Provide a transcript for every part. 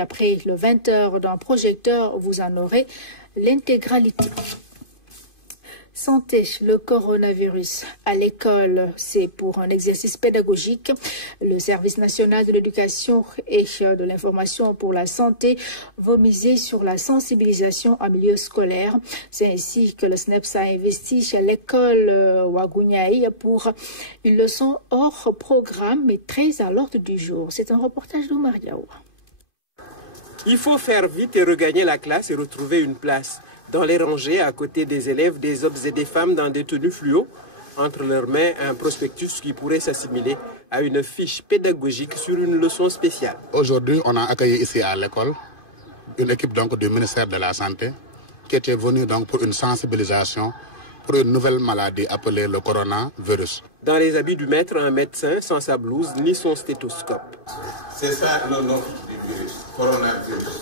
Après le 20h d'un projecteur, vous en aurez l'intégralité. Santé, le coronavirus à l'école, c'est pour un exercice pédagogique. Le service national de l'éducation et de l'information pour la santé va miser sur la sensibilisation en milieu scolaire. C'est ainsi que le SNEPS a investi à l'école Wagunyaï pour une leçon hors programme mais très à l'ordre du jour. C'est un reportage d'Oumar Diaw. Il faut faire vite et regagner la classe et retrouver une place. Dans les rangées, à côté des élèves, des hommes et des femmes dans des tenues fluo, entre leurs mains un prospectus qui pourrait s'assimiler à une fiche pédagogique sur une leçon spéciale. Aujourd'hui, on a accueilli ici à l'école une équipe donc, du ministère de la Santé qui était venue donc, pour une sensibilisation pour une nouvelle maladie appelée le coronavirus. Dans les habits du maître, un médecin sans sa blouse ni son stéthoscope. C'est ça le nom du virus, coronavirus.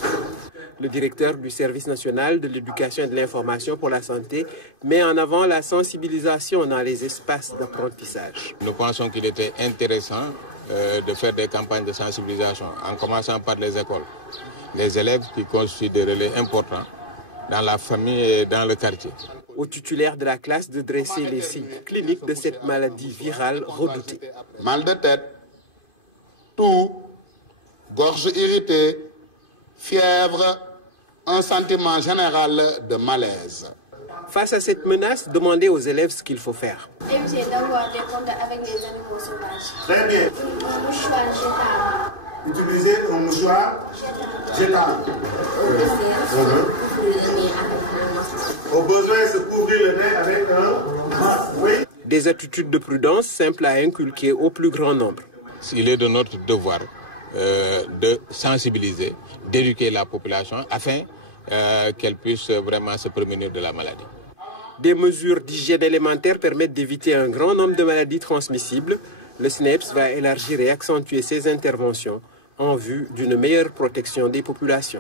Le directeur du service national de l'éducation et de l'information pour la santé met en avant la sensibilisation dans les espaces d'apprentissage. Nous pensons qu'il était intéressant de faire des campagnes de sensibilisation, en commençant par les écoles. Les élèves qui constituent des relais importants dans la famille et dans le quartier. Au titulaire de la classe de dresser les signes cliniques de cette maladie virale redoutée. Mal de tête, toux, gorge irritée, fièvre, un sentiment général de malaise. Face à cette menace, demandez aux élèves ce qu'il faut faire. Éviter d'avoir des contacts avec les animaux sauvages. Très bien. Un mouchoir jetable. Utiliser un mouchoir jetable. Au besoin, se couvrir le nez avec un masque. Oui. Des attitudes de prudence simples à inculquer au plus grand nombre. Il est de notre devoir de sensibiliser, d'éduquer la population afin qu'elle puisse vraiment se prémunir de la maladie. Des mesures d'hygiène élémentaire permettent d'éviter un grand nombre de maladies transmissibles. Le SNEPS va élargir et accentuer ses interventions en vue d'une meilleure protection des populations.